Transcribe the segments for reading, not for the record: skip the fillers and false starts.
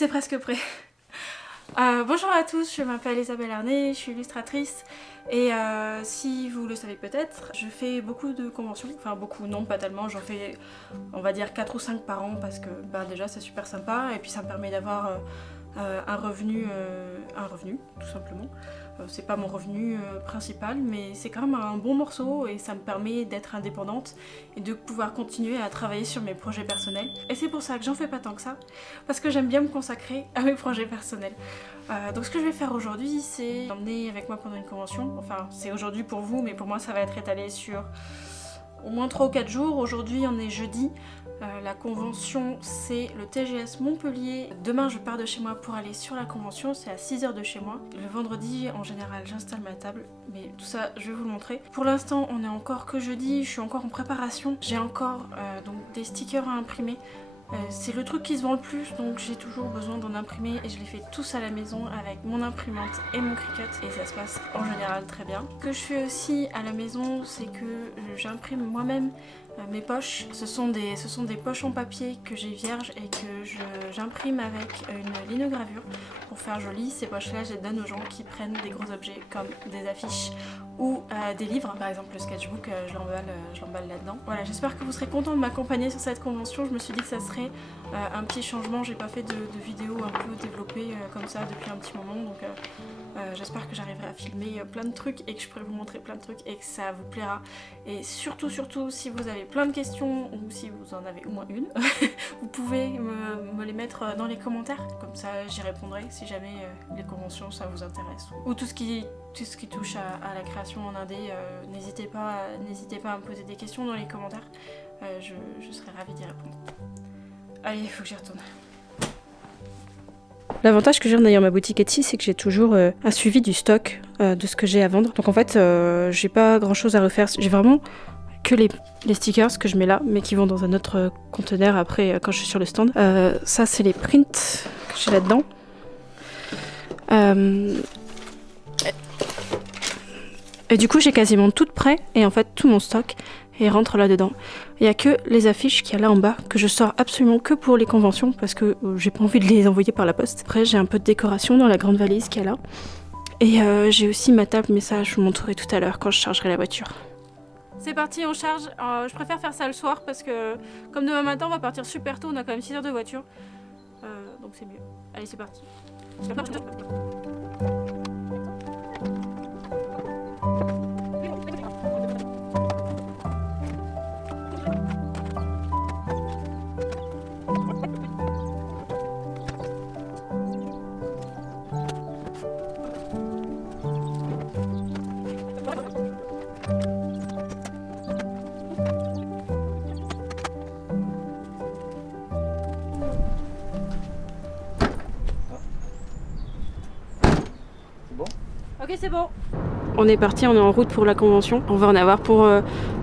C'est presque prêt. Bonjour à tous, je m'appelle Isabelle Arnay, je suis illustratrice et si vous le savez peut-être, je fais beaucoup de conventions, enfin beaucoup, non pas tellement, j'en fais on va dire 4 ou 5 par an parce que déjà c'est super sympa et puis ça me permet d'avoir un revenu tout simplement. C'est pas mon revenu principal mais c'est quand même un bon morceau et ça me permet d'être indépendante et de pouvoir continuer à travailler sur mes projets personnels. Et c'est pour ça que j'en fais pas tant que ça, parce que j'aime bien me consacrer à mes projets personnels. Donc ce que je vais faire aujourd'hui, c'est emmener avec moi pendant une convention. Enfin c'est aujourd'hui pour vous mais pour moi ça va être étalé sur au moins 3 ou 4 jours. Aujourd'hui on est jeudi. La convention c'est le TGS Montpellier. Demain je pars de chez moi pour aller sur la convention, c'est à 6 h de chez moi. Le vendredi en général j'installe ma table, mais tout ça je vais vous le montrer. Pour l'instant on est encore que jeudi, je suis encore en préparation. J'ai encore donc des stickers à imprimer. C'est le truc qui se vend le plus, donc j'ai toujours besoin d'en imprimer et je les fais tous à la maison avec mon imprimante et mon Cricut et ça se passe en général très bien. Ce que je fais aussi à la maison, c'est que j'imprime moi-même mes poches. Ce sont des poches en papier que j'ai vierges et que j'imprime avec une linogravure pour faire joli. Ces poches-là, je les donne aux gens qui prennent des gros objets comme des affiches ou des livres. Par exemple le sketchbook, je l'emballe là-dedans. Voilà, j'espère que vous serez contents de m'accompagner sur cette convention. Je me suis dit que ça serait un petit changement. J'ai pas fait de vidéo un peu développée comme ça depuis un petit moment, donc j'espère que j'arriverai à filmer plein de trucs et que je pourrai vous montrer plein de trucs et que ça vous plaira. Et surtout si vous avez plein de questions ou si vous en avez au moins une, vous pouvez me les mettre dans les commentaires, comme ça j'y répondrai si jamais les conventions ça vous intéresse ou tout ce qui touche à la création en indé. N'hésitez pas à me poser des questions dans les commentaires, je serai ravie d'y répondre. Allez, il faut que j'y retourne. L'avantage que j'ai en ayant ma boutique Etsy, c'est que j'ai toujours un suivi du stock de ce que j'ai à vendre. Donc en fait, j'ai pas grand chose à refaire. J'ai vraiment que les stickers que je mets là, mais qui vont dans un autre conteneur après quand je suis sur le stand. Ça, c'est les prints que j'ai là-dedans. Et du coup, j'ai quasiment tout prêt et en fait, tout mon stock rentre là-dedans. Il n'y a que les affiches qu'il y a là en bas que je sors absolument que pour les conventions parce que j'ai pas envie de les envoyer par la poste. Après j'ai un peu de décoration dans la grande valise qu'il y a là. Et j'ai aussi ma table, mais ça je vous montrerai tout à l'heure quand je chargerai la voiture. C'est parti, on charge. Je préfère faire ça le soir parce que comme demain matin on va partir super tôt, on a quand même 6 heures de voiture. Donc c'est mieux. Allez c'est parti. Ok c'est bon. On est parti, on est en route pour la convention. On va en avoir pour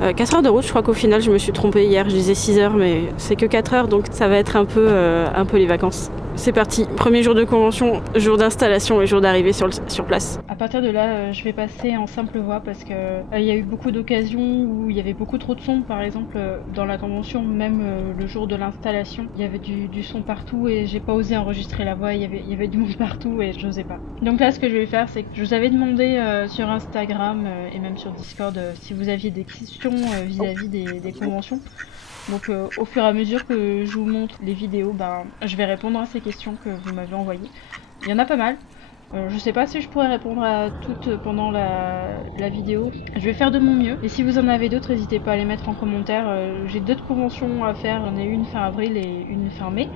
4 heures de route. Je crois qu'au final je me suis trompée hier, je disais 6 heures mais c'est que 4 heures donc ça va être un peu les vacances. C'est parti, premier jour de convention, jour d'installation et jour d'arrivée sur place. À partir de là, je vais passer en simple voix parce que il y a eu beaucoup d'occasions où il y avait beaucoup trop de son. Par exemple, dans la convention, même le jour de l'installation, il y avait du son partout et j'ai pas osé enregistrer la voix. Il y avait du monde partout et j'osais pas. Donc là, ce que je vais faire, c'est que je vous avais demandé sur Instagram et même sur Discord si vous aviez des questions vis-à-vis des conventions. Donc au fur et à mesure que je vous montre les vidéos, je vais répondre à ces questions que vous m'avez envoyées. Il y en a pas mal. Je sais pas si je pourrais répondre à toutes pendant la vidéo. Je vais faire de mon mieux. Et si vous en avez d'autres, n'hésitez pas à les mettre en commentaire. J'ai d'autres conventions à faire. J'en ai une fin avril et une fin mai.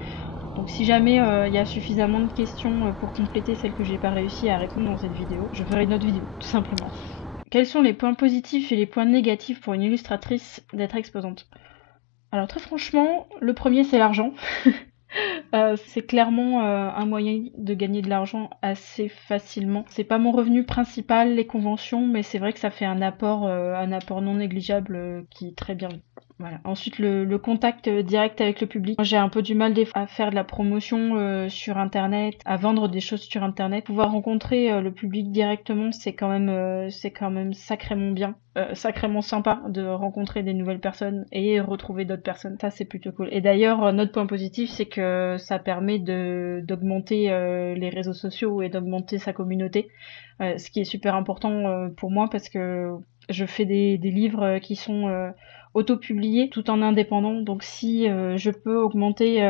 Donc si jamais il y a suffisamment de questions pour compléter celles que j'ai pas réussi à répondre dans cette vidéo, je ferai une autre vidéo, tout simplement. Quels sont les points positifs et les points négatifs pour une illustratrice d'être exposante ? Alors très franchement, le premier c'est l'argent. C'est clairement un moyen de gagner de l'argent assez facilement. C'est pas mon revenu principal les conventions, mais c'est vrai que ça fait un apport non négligeable qui est très bien. Voilà. Ensuite, le contact direct avec le public. Moi, j'ai un peu du mal des fois à faire de la promotion sur Internet, à vendre des choses sur Internet. Pouvoir rencontrer le public directement, c'est quand même sacrément bien, sacrément sympa de rencontrer des nouvelles personnes et retrouver d'autres personnes. Ça, c'est plutôt cool. Et d'ailleurs, notre point positif, c'est que ça permet d'augmenter les réseaux sociaux et d'augmenter sa communauté, ce qui est super important pour moi parce que je fais des livres qui sont auto-publié tout en indépendant. Donc si je peux augmenter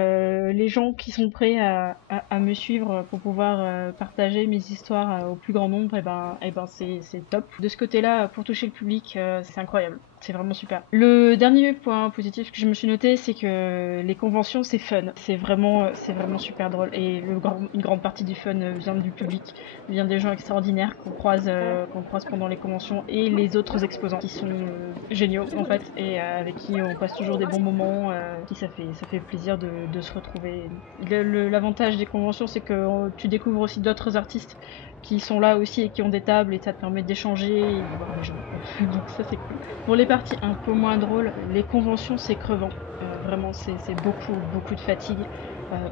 les gens qui sont prêts à me suivre pour pouvoir partager mes histoires au plus grand nombre, et ben c'est top. De ce côté-là, pour toucher le public, c'est incroyable. C'est vraiment super. Le dernier point positif que je me suis noté, c'est que les conventions, c'est fun. C'est vraiment super drôle. Et une grande partie du fun vient du public, vient des gens extraordinaires qu'on croise pendant les conventions et les autres exposants qui sont géniaux en fait et avec qui on passe toujours des bons moments. Qui ça fait plaisir de se retrouver. L'avantage des conventions, c'est que tu découvres aussi d'autres artistes qui sont là aussi et qui ont des tables et ça te permet d'échanger et de voir les gens. Donc ça c'est cool. Pour les parties un peu moins drôles, les conventions c'est crevant. Vraiment c'est beaucoup de fatigue.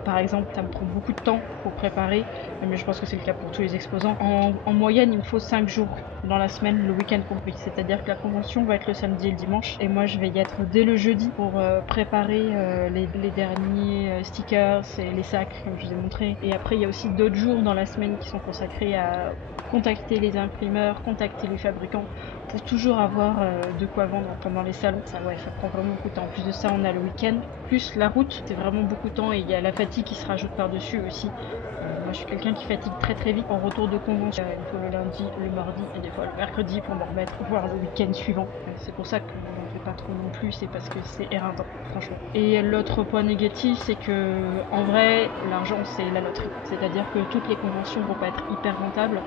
Par exemple, ça me prend beaucoup de temps pour préparer, mais je pense que c'est le cas pour tous les exposants. En moyenne, il me faut 5 jours dans la semaine, le week-end compris. C'est-à-dire que la convention va être le samedi et le dimanche, et moi je vais y être dès le jeudi pour préparer les derniers stickers et les sacs, comme je vous ai montré. Et après, il y a aussi d'autres jours dans la semaine qui sont consacrés à contacter les imprimeurs, contacter les fabricants, pour toujours avoir de quoi vendre pendant les salons. Ça prend vraiment beaucoup de temps. En plus de ça, on a le week-end, plus la route, c'est vraiment beaucoup de temps et il y a la fatigue qui se rajoute par-dessus aussi. Moi, je suis quelqu'un qui fatigue très vite en retour de convention. Il faut le lundi, le mardi et des fois le mercredi pour me remettre, voire le week-end suivant. C'est pour ça que j'en fais pas trop non plus, c'est parce que c'est éreintant, franchement. Et l'autre point négatif, c'est que en vrai, l'argent c'est la loterie. C'est-à-dire que toutes les conventions vont pas être hyper rentables.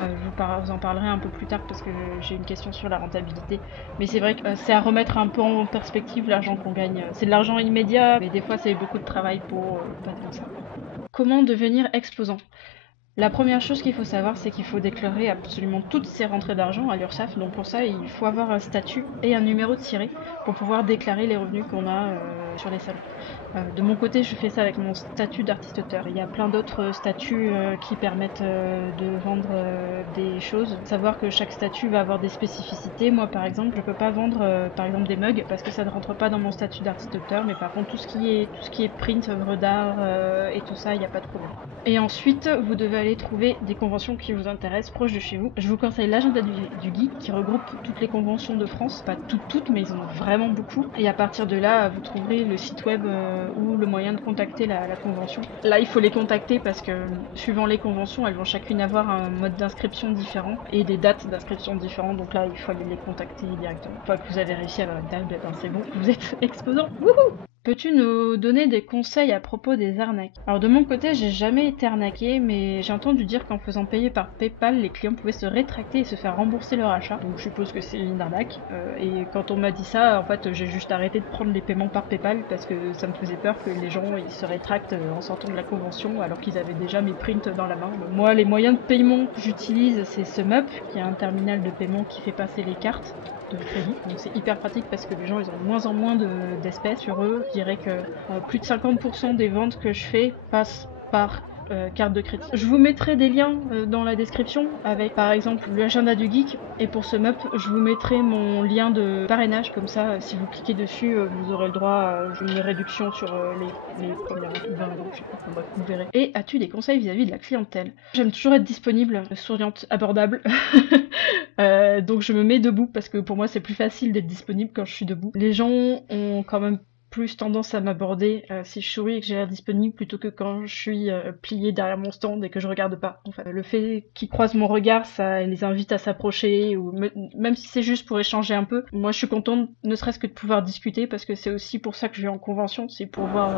Je vous en parlerai un peu plus tard parce que j'ai une question sur la rentabilité. Mais c'est vrai que c'est à remettre un peu en perspective l'argent qu'on gagne. C'est de l'argent immédiat, mais des fois c'est beaucoup de travail pour pas tant ça. Comment devenir exposant? La première chose qu'il faut savoir, c'est qu'il faut déclarer absolument toutes ses rentrées d'argent à l'URSSAF. Donc pour ça, il faut avoir un statut et un numéro de tiré pour pouvoir déclarer les revenus qu'on a sur les salons. De mon côté, je fais ça avec mon statut d'artiste-auteur. Il y a plein d'autres statuts qui permettent de vendre des choses. Savoir que chaque statut va avoir des spécificités. Moi, par exemple, je peux pas vendre par exemple des mugs parce que ça ne rentre pas dans mon statut d'artiste-auteur. Mais par contre, tout ce qui est print, œuvre d'art et tout ça, il n'y a pas de problème. Et ensuite, vous devez aller trouver des conventions qui vous intéressent proches de chez vous. Je vous conseille l'agenda du geek qui regroupe toutes les conventions de France. Pas toutes, mais ils en ont vraiment beaucoup. Et à partir de là, vous trouverez le site web ou le moyen de contacter la convention. Là, il faut les contacter parce que suivant les conventions, elles vont chacune avoir un mode d'inscription différent et des dates d'inscription différentes. Donc là, il faut aller les contacter directement. Une fois que vous avez réussi à avoir une date, ben c'est bon, vous êtes exposant. Wouhou! Peux-tu nous donner des conseils à propos des arnaques? Alors de mon côté, j'ai jamais été arnaquée, mais j'ai entendu dire qu'en faisant payer par PayPal, les clients pouvaient se rétracter et se faire rembourser leur achat. Donc je suppose que c'est une arnaque. Et quand on m'a dit ça, en fait, j'ai juste arrêté de prendre les paiements par PayPal parce que ça me faisait peur que les gens ils se rétractent en sortant de la convention alors qu'ils avaient déjà mes prints dans la main. Donc, moi, les moyens de paiement que j'utilise, c'est SumUp, qui est un terminal de paiement qui fait passer les cartes de crédit. Donc c'est hyper pratique parce que les gens ils ont de moins en moins d'espèces sur eux. Je dirais que plus de 50% des ventes que je fais passent par carte de crédit. Je vous mettrai des liens dans la description avec par exemple l'agenda du geek et pour ce MUP je vous mettrai mon lien de parrainage comme ça si vous cliquez dessus vous aurez le droit à une réduction sur les premières ventes ou 20 euros, je sais pas, bref, vous verrez. Et as-tu des conseils vis-à-vis de la clientèle? J'aime toujours être disponible, souriante, abordable. Donc je me mets debout parce que pour moi c'est plus facile d'être disponible quand je suis debout. Les gens ont quand même plus tendance à m'aborder si je souris et que j'ai l'air disponible plutôt que quand je suis pliée derrière mon stand et que je regarde pas. En fait, le fait qu'ils croisent mon regard, ça les invite à s'approcher ou même si c'est juste pour échanger un peu. Moi, je suis contente, ne serait-ce que de pouvoir discuter parce que c'est aussi pour ça que je vais en convention, c'est pour voir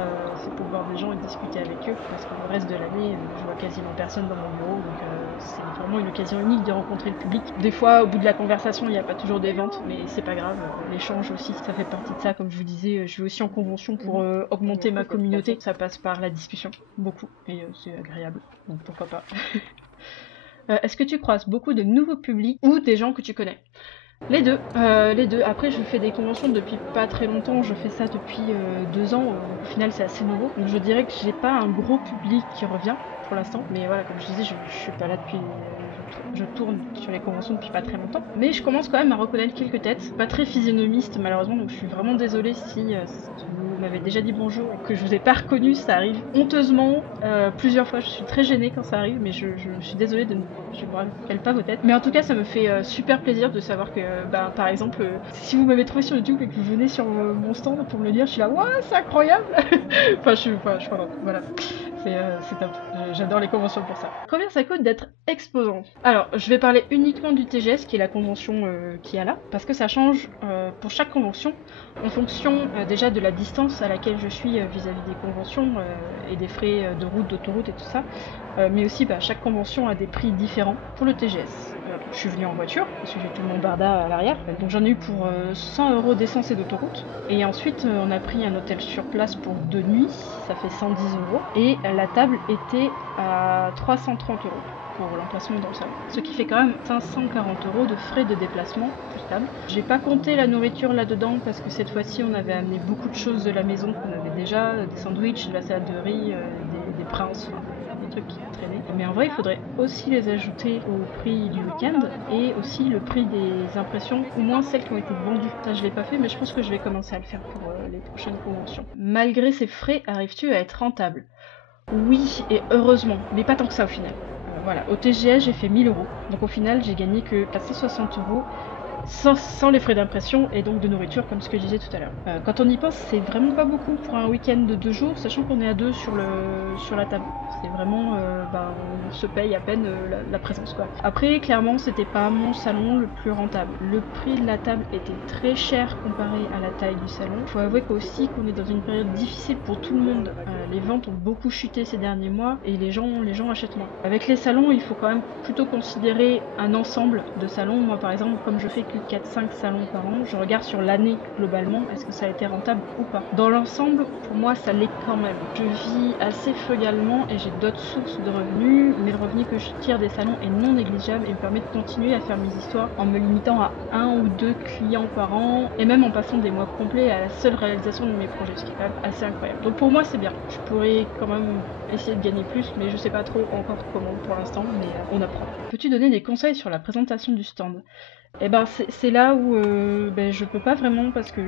des gens et discuter avec eux parce que le reste de l'année, je vois quasiment personne dans mon bureau, donc c'est vraiment une occasion unique de rencontrer le public. Des fois, au bout de la conversation, il n'y a pas toujours des ventes, mais c'est pas grave. L'échange aussi, ça fait partie de ça. Comme je vous disais, je vais aussi en convention pour augmenter ma communauté. Ça passe par la discussion, beaucoup, et c'est agréable, donc pourquoi pas. Est-ce que tu croises beaucoup de nouveaux publics ou des gens que tu connais? Les deux, les deux. Après, je fais des conventions depuis pas très longtemps, je fais ça depuis 2 ans, au final c'est assez nouveau. Donc je dirais que j'ai pas un gros public qui revient pour l'instant, mais voilà, comme je disais, je suis pas là depuis... Je tourne sur les conventions depuis pas très longtemps. Mais je commence quand même à reconnaître quelques têtes, pas très physionomistes malheureusement, donc je suis vraiment désolée si vous m'avez déjà dit bonjour et que je vous ai pas reconnu, ça arrive honteusement plusieurs fois, je suis très gênée quand ça arrive, mais je suis désolée de ne je me rappelle pas vos têtes. Mais en tout cas, ça me fait super plaisir de savoir que, bah, par exemple, si vous m'avez trouvé sur YouTube et que vous venez sur mon stand pour me le dire, je suis là, waouh, c'est incroyable. Enfin, je suis contente, voilà. C'est top. J'adore les conventions pour ça. Combien ça coûte d'être exposant? Alors, je vais parler uniquement du TGS, qui est la convention qu'il y a là, parce que ça change pour chaque convention, en fonction déjà de la distance à laquelle je suis vis-à-vis des conventions et des frais de route, d'autoroute et tout ça. Mais aussi, bah, chaque convention a des prix différents pour le TGS. Je suis venue en voiture, parce que j'ai tout mon barda à l'arrière, donc j'en ai eu pour 100 € d'essence et d'autoroute. Et ensuite, on a pris un hôtel sur place pour 2 nuits, ça fait 110 €. Et la table était à 330 € pour l'emplacement dans le salon. Ce qui fait quand même 540 € de frais de déplacement plus table. J'ai pas compté la nourriture là-dedans parce que cette fois-ci on avait amené beaucoup de choses de la maison qu'on avait déjà, des sandwichs, de la salade de riz, des princes, des trucs qui traînaient. Mais en vrai il faudrait aussi les ajouter au prix du week-end et aussi le prix des impressions, au moins celles qui ont été vendues. Ça je l'ai pas fait mais je pense que je vais commencer à le faire pour les prochaines conventions. Malgré ces frais, arrives-tu à être rentable? Oui, et heureusement, mais pas tant que ça au final. Voilà, au TGS j'ai fait 1000 €, donc au final j'ai gagné que 460 € sans les frais d'impression et donc de nourriture comme ce que je disais tout à l'heure. Quand on y pense, c'est vraiment pas beaucoup pour un week-end de 2 jours, sachant qu'on est à 2 sur la table. C'est vraiment, on se paye à peine la présence quoi. Après, clairement, c'était pas mon salon le plus rentable. Le prix de la table était très cher comparé à la taille du salon. Faut avouer qu'aussi qu'on est dans une période difficile pour tout le monde. Les ventes ont beaucoup chuté ces derniers mois et les gens achètent moins. Avec les salons, il faut quand même plutôt considérer un ensemble de salons. Moi par exemple, comme je fais que 4-5 salons par an, je regarde sur l'année globalement, est-ce que ça a été rentable ou pas. Dans l'ensemble, pour moi ça l'est quand même. Je vis assez frugalement et j'ai d'autres sources de revenus, mais le revenu que je tire des salons est non négligeable et me permet de continuer à faire mes histoires en me limitant à 1 ou 2 clients par an et même en passant des mois complets à la seule réalisation de mes projets, ce qui est quand même assez incroyable. Donc pour moi c'est bien, je pourrais quand même essayer de gagner plus, mais je sais pas trop encore comment pour l'instant, mais on apprend. Peux-tu donner des conseils sur la présentation du stand? Et ben c'est là où je peux pas vraiment parce que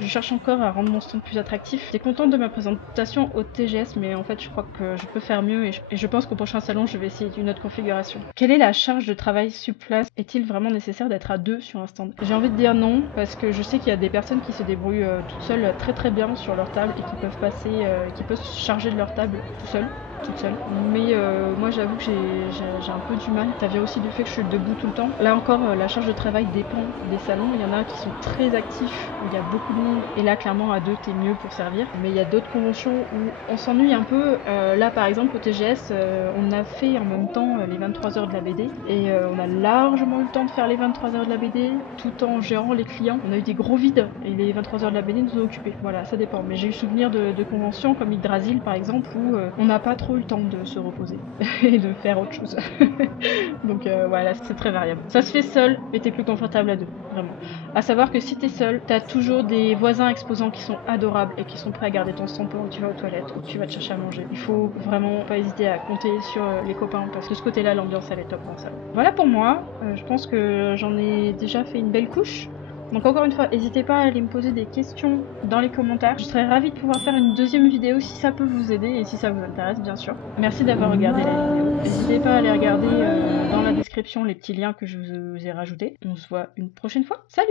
je cherche encore à rendre mon stand plus attractif. J'étais contente de ma présentation au TGS, mais en fait je crois que je peux faire mieux et je pense qu'au prochain salon je vais essayer une autre configuration. Quelle est la charge de travail sur place? Est-il vraiment nécessaire d'être à 2 sur un stand? J'ai envie de dire non, parce que je sais qu'il y a des personnes qui se débrouillent toutes seules très très bien sur leur table et qui peuvent qui peuvent se charger de leur table tout seul. Toute seule. Mais moi j'avoue que j'ai un peu du mal. Ça vient aussi du fait que je suis debout tout le temps. Là encore, la charge de travail dépend des salons. Il y en a qui sont très actifs, où il y a beaucoup de monde. Et là, clairement, à 2, t'es mieux pour servir. Mais il y a d'autres conventions où on s'ennuie un peu. Là, par exemple, au TGS, on a fait en même temps les 23 heures de la BD. Et on a largement eu le temps de faire les 23 heures de la BD, tout en gérant les clients. On a eu des gros vides. Et les 23 heures de la BD nous ont occupés. Voilà, ça dépend. Mais j'ai eu souvenir de conventions comme Yggdrasil, par exemple, où on n'a pas trop eu le temps de se reposer et de faire autre chose. Donc voilà, c'est très variable. Ça se fait seul, mais t'es plus confortable à 2, vraiment. À savoir que si t'es seul, t'as toujours des voisins exposants qui sont adorables et qui sont prêts à garder ton stand pendant que tu vas aux toilettes ou que tu vas te chercher à manger. Il faut vraiment pas hésiter à compter sur les copains parce que de ce côté-là, l'ambiance elle est top dans ça. Voilà pour moi, je pense que j'en ai déjà fait une belle couche. Donc encore une fois, n'hésitez pas à aller me poser des questions dans les commentaires. Je serais ravie de pouvoir faire une deuxième vidéo si ça peut vous aider et si ça vous intéresse bien sûr. Merci d'avoir regardé la vidéo. N'hésitez pas à aller regarder dans la description les petits liens que je vous ai rajoutés. On se voit une prochaine fois. Salut!